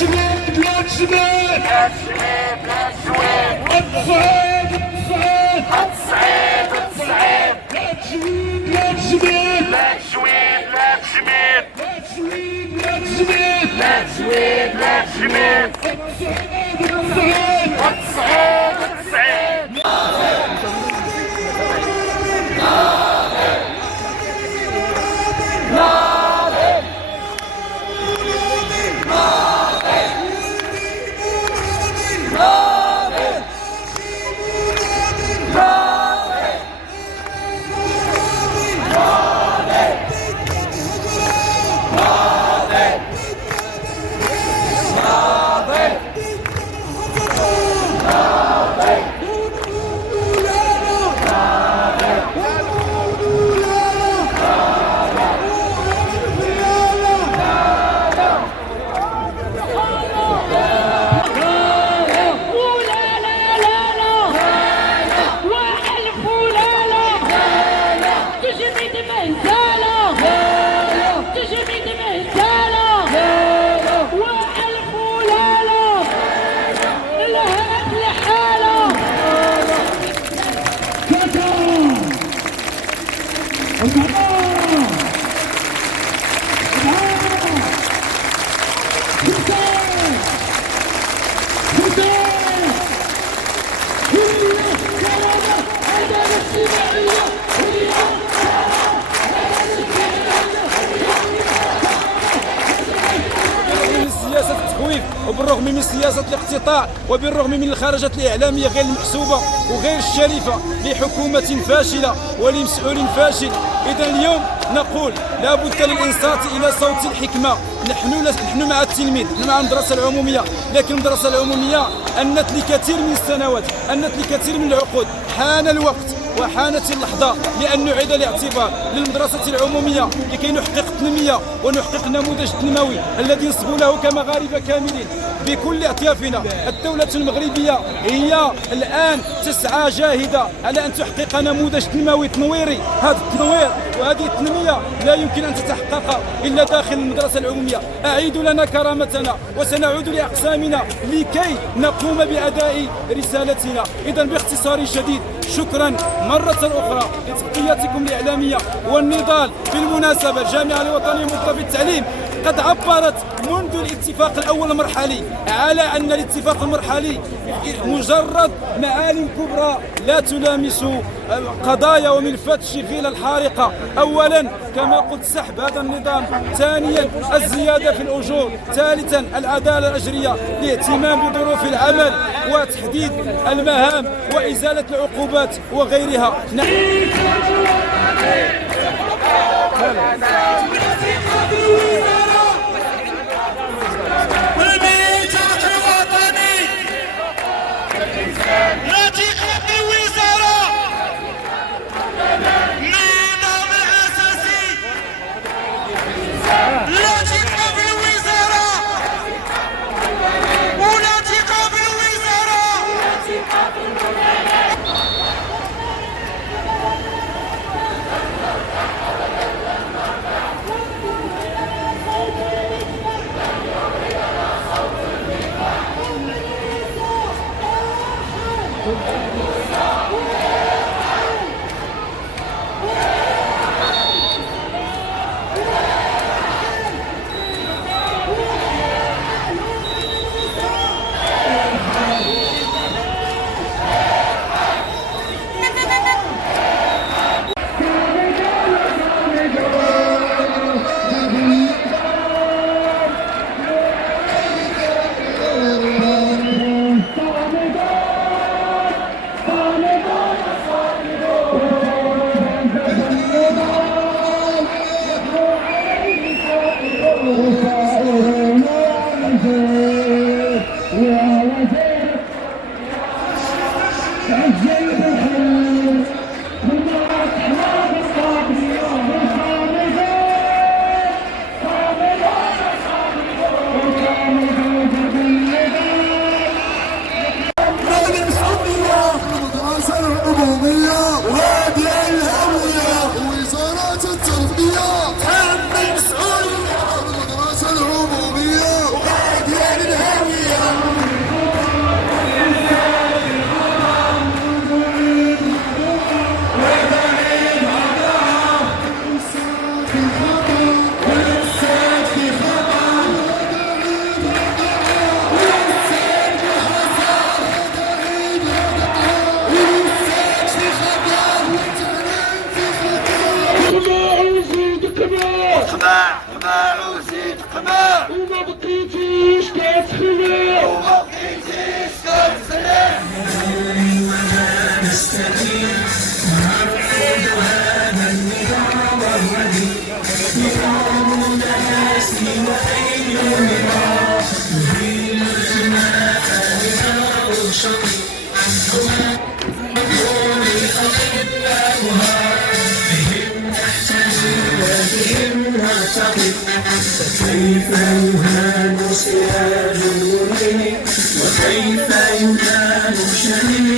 شميت لا شميت لا شميت لا شميت الصعيد الصعيد الصعيد لا تشويد لا تشميت لا تشويد لا تشميت لا تشويد لا تشميت لا تشويد لا تشميت الصعيد الصعيد الصعيد وبالرغم من سياسة الاقتطاع وبالرغم من الخرجات الإعلامية غير المحسوبة وغير الشريفة لحكومة فاشلة ولمسؤول فاشل، إذا اليوم نقول لا بد للإنصات إلى صوت الحكمة. نحن مع التلميذ، نحن مع المدرسة العمومية، لكن المدرسة العمومية أنت لكثير من السنوات، أنت لكثير من العقود. حان الوقت وحانت اللحظة لأن نعيد الاعتبار للمدرسة العمومية لكي نحقق التنمية ونحقق النموذج التنموي الذي نصبو له كمغاربة كاملين بكل أطيافنا. الدولة المغربية هي الآن تسعى جاهدة على أن تحقق نموذج تنموي تنويري. هذا التنوير وهذه التنمية لا يمكن أن تتحقق إلا داخل المدرسة العمومية. أعيدوا لنا كرامتنا وسنعود لأقسامنا لكي نقوم بأداء رسالتنا. إذا باختصار شديد، شكرا مرة أخرى لتغطيتكم الإعلامية والنضال. بالمناسبة الجامعة الوطنية المرتبطة بالتعليم قد عبرت منذ الاتفاق الأول المرحلي على أن الاتفاق المرحلي مجرد معالم كبرى لا تلامس قضايا وملفات الشغيلة الحارقة. أولا كما قلت سحب هذا النظام، ثانيا الزيادة في الأجور، ثالثا العدالة الأجرية، الاهتمام بظروف العمل وتحديد المهام وإزالة العقوبات وغيرها. كتخدم وما بقيتيش كتخدم كيف يهان سراج المنير وكيف ينال شهيد